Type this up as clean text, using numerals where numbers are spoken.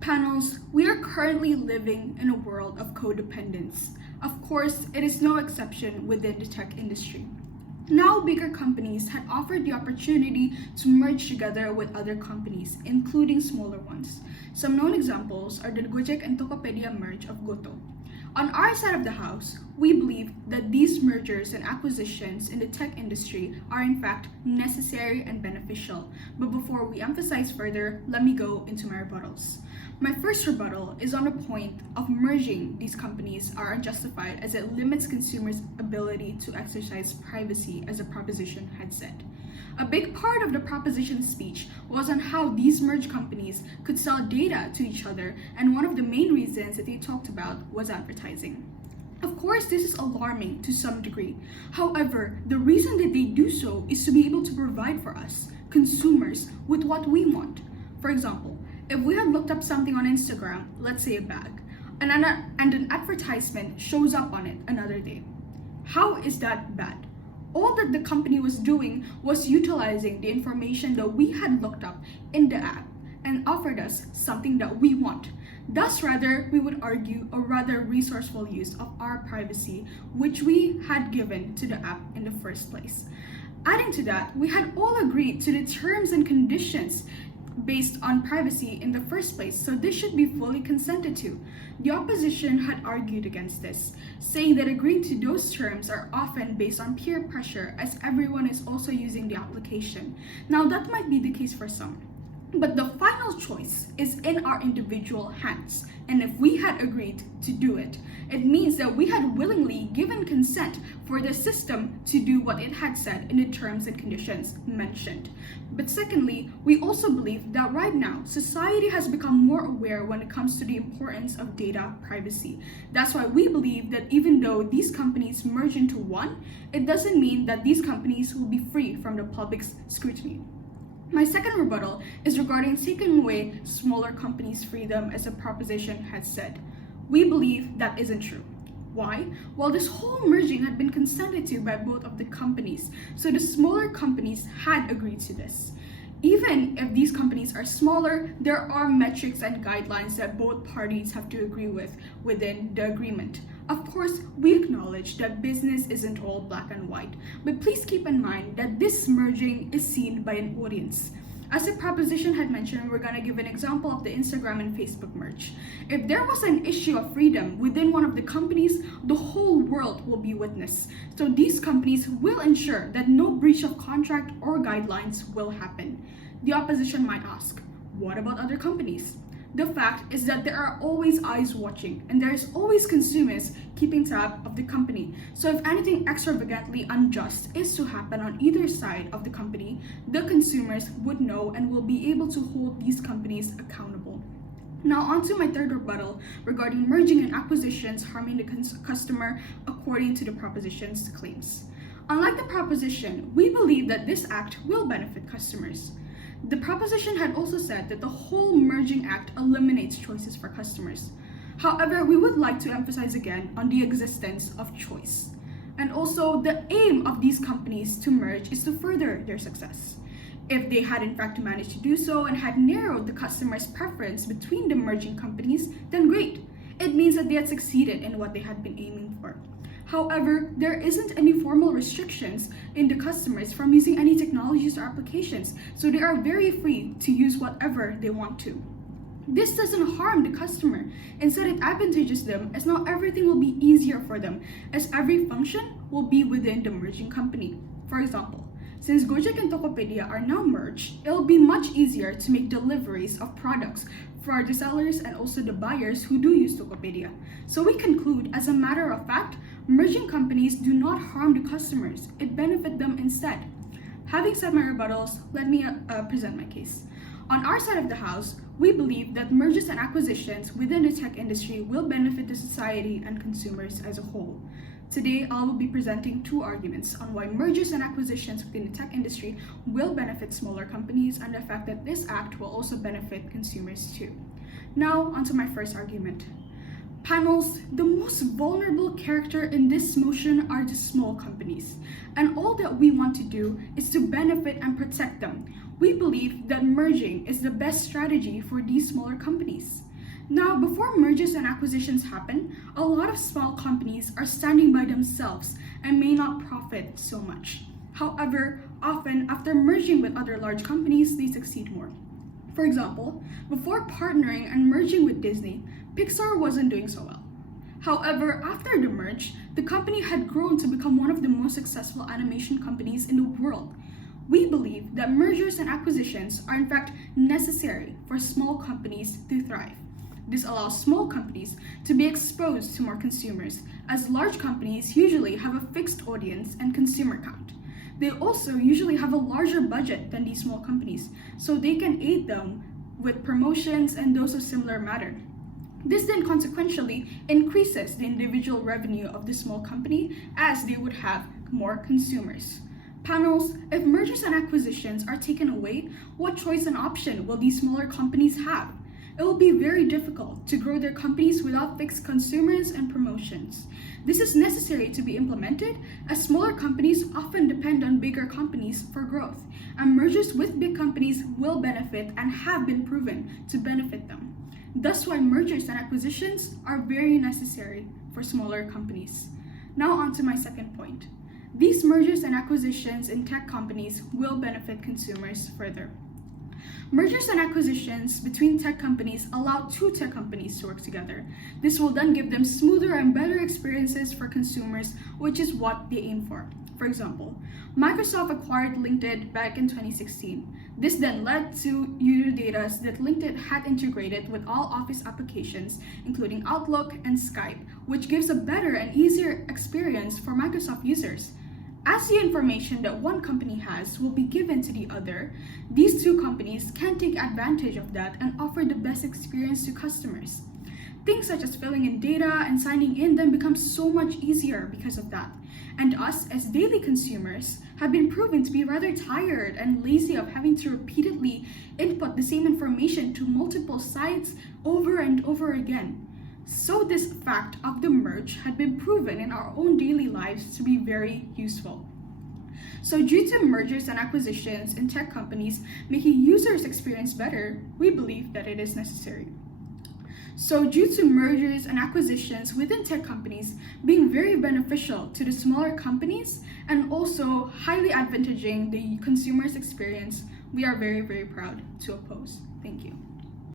Panels, we are currently living in a world of codependence. Of course, it is no exception within the tech industry. Now, bigger companies had offered the opportunity to merge together with other companies, including smaller ones. Some known examples are the Gojek and Tokopedia merge of Goto. On our side of the house, we believe that these mergers and acquisitions in the tech industry are in fact necessary and beneficial. But before we emphasize further, let me go into my rebuttals. My first rebuttal is on the point of merging these companies are unjustified as it limits consumers' ability to exercise privacy, as the proposition had said. A big part of the proposition speech was on how these merged companies could sell data to each other, and one of the main reasons that they talked about was advertising. Of course, this is alarming to some degree. However, the reason that they do so is to be able to provide for us, consumers, with what we want. For example, if we had looked up something on Instagram, let's say a bag, and an advertisement shows up on it another day, how is that bad? All that the company was doing was utilizing the information that we had looked up in the app and offered us something that we want. Thus, rather, we would argue a rather resourceful use of our privacy, which we had given to the app in the first place. Adding to that, we had all agreed to the terms and conditions based on privacy in the first place, so this should be fully consented to. The opposition had argued against this, saying that agreeing to those terms are often based on peer pressure, as everyone is also using the application. Now, that might be the case for some, but the final choice is in our individual hands, and if we had agreed to do it, it means that we had willingly given consent for the system to do what it had said in the terms and conditions mentioned. But secondly, we also believe that right now, society has become more aware when it comes to the importance of data privacy. That's why we believe that even though these companies merge into one, it doesn't mean that these companies will be free from the public's scrutiny. My second rebuttal is regarding taking away smaller companies' freedom, as the proposition has said. We believe that isn't true. Why? Well, this whole merging had been consented to by both of the companies, so the smaller companies had agreed to this. Even if these companies are smaller, there are metrics and guidelines that both parties have to agree with within the agreement. Of course, we acknowledge that business isn't all black and white, but please keep in mind that this merging is seen by an audience. As the proposition had mentioned, we're going to give an example of the Instagram and Facebook merge. If there was an issue of freedom within one of the companies, the whole world will be witness. So these companies will ensure that no breach of contract or guidelines will happen. The opposition might ask, what about other companies? The fact is that there are always eyes watching, and there is always consumers keeping tab of the company. So if anything extravagantly unjust is to happen on either side of the company, the consumers would know and will be able to hold these companies accountable. Now on to my third rebuttal regarding merging and acquisitions harming the customer according to the proposition's claims. Unlike the proposition, we believe that this act will benefit customers. The proposition had also said that the whole merging act eliminates choices for customers. However, we would like to emphasize again on the existence of choice. And also, the aim of these companies to merge is to further their success. If they had in fact managed to do so and had narrowed the customer's preference between the merging companies, then great. It means that they had succeeded in what they had been aiming for. However, there isn't any formal restrictions in the customers from using any technologies or applications, so they are very free to use whatever they want to. This doesn't harm the customer. Instead, it advantages them, as now everything will be easier for them, as every function will be within the merging company. For example, since Gojek and Tokopedia are now merged, it will be much easier to make deliveries of products for the sellers and also the buyers who do use Tokopedia. So we conclude, as a matter of fact, merging companies do not harm the customers, it benefits them instead. Having said my rebuttals, let me present my case. On our side of the house, we believe that mergers and acquisitions within the tech industry will benefit the society and consumers as a whole. Today, I will be presenting two arguments on why mergers and acquisitions within the tech industry will benefit smaller companies and the fact that this act will also benefit consumers too. Now, onto my first argument. Panels, the most vulnerable character in this motion are the small companies, and all that we want to do is to benefit and protect them. We believe that merging is the best strategy for these smaller companies. Now, before mergers and acquisitions happen, a lot of small companies are standing by themselves and may not profit so much. However, often after merging with other large companies, they succeed more. For example, before partnering and merging with Disney, Pixar wasn't doing so well. However, after the merge, the company had grown to become one of the most successful animation companies in the world. We believe that mergers and acquisitions are in fact necessary for small companies to thrive. This allows small companies to be exposed to more consumers, as large companies usually have a fixed audience and consumer count. They also usually have a larger budget than these small companies, so they can aid them with promotions and those of similar matter. This then consequentially increases the individual revenue of the small company as they would have more consumers. Panels, if mergers and acquisitions are taken away, what choice and option will these smaller companies have? It will be very difficult to grow their companies without fixed consumers and promotions. This is necessary to be implemented as smaller companies often depend on bigger companies for growth, and mergers with big companies will benefit and have been proven to benefit them. Thus why mergers and acquisitions are very necessary for smaller companies. Now on to my second point. These mergers and acquisitions in tech companies will benefit consumers further. Mergers and acquisitions between tech companies allow two tech companies to work together. This will then give them smoother and better experiences for consumers, which is what they aim for. For example, Microsoft acquired LinkedIn back in 2016. This then led to user data that LinkedIn had integrated with all Office applications, including Outlook and Skype, which gives a better and easier experience for Microsoft users. As the information that one company has will be given to the other, these two companies can take advantage of that and offer the best experience to customers. Things such as filling in data and signing in then become so much easier because of that. And us, as daily consumers, have been proven to be rather tired and lazy of having to repeatedly input the same information to multiple sites over and over again. So this fact of the merge had been proven in our own daily lives to be very useful. So due to mergers and acquisitions in tech companies making users' experience better, we believe that it is necessary. So due to mergers and acquisitions within tech companies being very beneficial to the smaller companies and also highly advantaging the consumer's experience, we are very, very proud to oppose. Thank you.